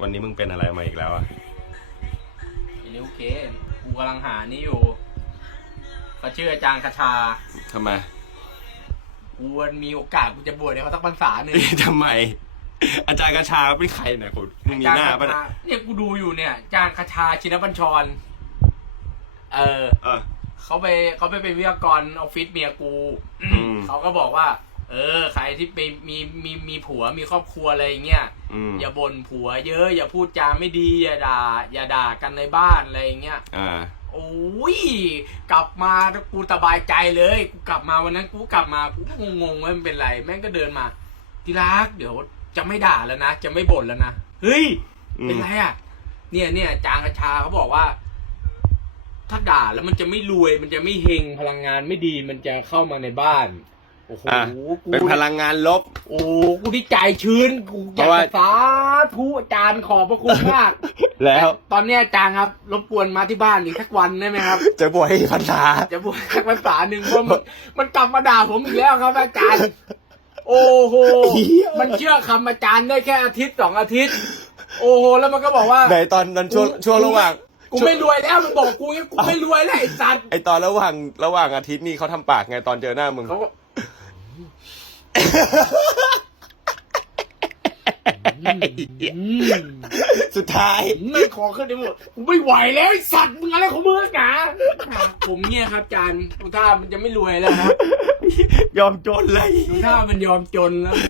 วันนี้มึงเป็นอะไรมาอีกแล้วอะไอ้นิวเคกูกำลังหานี่อยู่เขาชื่ออาจารย์คชาทำไมกูวันมีโอกาสกูจะบวชในเขาสักพรรษาหนึ่ง ทำไม อาจารย์กระชาเป็นใครเนี่ยคุณมึงมีหน้าปะเนี่ยเนี่ยกูดูอยู่เนี่ยอาจารย์คชาชินบัญชร เออ เออ เขาไปเขาไปเป็นวิทยากรออฟฟิศเมียกูมเขาก็บอกว่า เออ ใครที่ไปมีมีมีผัวมีครอบครัวอะไรอย่างเงี้ยอืมอย่าบ่นผัวเยอะ อย่าพูดจาไม่ดีอย่าด่า อย่าด่ากันในบ้านอะไรอย่างเงี้ย อ่า โอ้ยกลับมากูสบายใจเลยกูกลับมาวันนั้นกูกลับมากูก็งงๆว่ามันเป็นไร แม่งก็เดินมาทีรักเดี๋ยวจะไม่ด่าแล้วนะจะไม่บ่นแล้วนะเฮ้ยอืม เป็นไรอะ เนี่ยเนี่ยจางกระชาเขาบอกว่า ถ้าด่าแล้วมันจะไม่รวย มันจะไม่เฮงพลังงานไม่ดีมันจะเข้ามาในบ้าน โอ้โหอะ กูเป็นพลังงานลบ โอ้กูที่ใจชื้นกูอเพยากราะว่า จะสาธุอาจารย์ขอบพระคุณมากแล้วตอนเนี้ยอาจารย์ครับรบกวนมาที่บ้านอีกสักวันได้ไหมครับ จะบวชให้พรรษา จะบวชสักภาษาหนึ่งเพราะมันมันกลับมาด่าผมอีกแล้วครับอาจารย์ โอ้โหเหี้ย มันเชื่อคำอาจารย์ได้แค่อาทิตย์สองอาทิตย์ โอ้โหแล้วมันก็บอกว่า ในตอนนั้นช่วงกู ช่วงระหว่างกูไม่รวยแล้วมันบอกกูอย่างงี้กูไม่รวยแล้วไอ้สัตว์ไอตอนระหว่างระหว่างอาทิตย์นี่เขาทำปากไงตอนเจอหน้ามึง เขาก็อืม สุดท้ายไม่ขอขึ้นได้หมดกูไม่ไหวแล้วไอ้สัตว์มึงอะไรของมึงหนาผมเนี่ยครับอาจารย์ดูท่ามันจะไม่รวยแล้วครับยอมจนเลยดูท่ามันยอมจนแล้ว